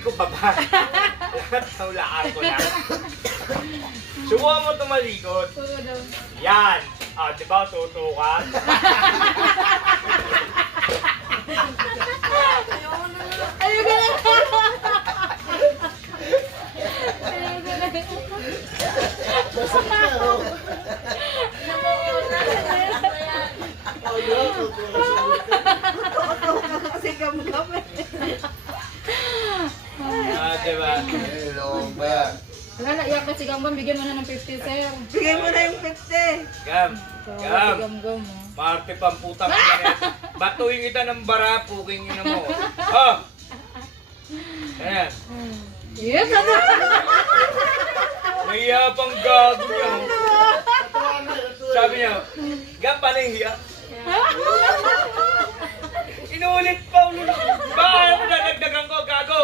ko pa ba? Naulaan ko na. Subukan mo tumalikod. Oo daw. Yan. Ah, di ba? Tuto ka. Ayun ka lang. Ayun ka lang. Kasi gam-gam eh. Ah, di ba? Hello, ba? Wala na, iyak na si Gambam. Bigyan mo na ng 50, sir. Bigay mo na yung 50. Gam. Ito, si Gam. Gam-Gam. Parte pang putang ina. Batuhin kita ng bara, puking ina mo. Oh! Ayan. Yes, ano? Nahiya pang gago niya. oh. Sabi niya, Gam, paano yung hiya? Inuulit pa ulit. Baka mo na nagdagan ko, gago.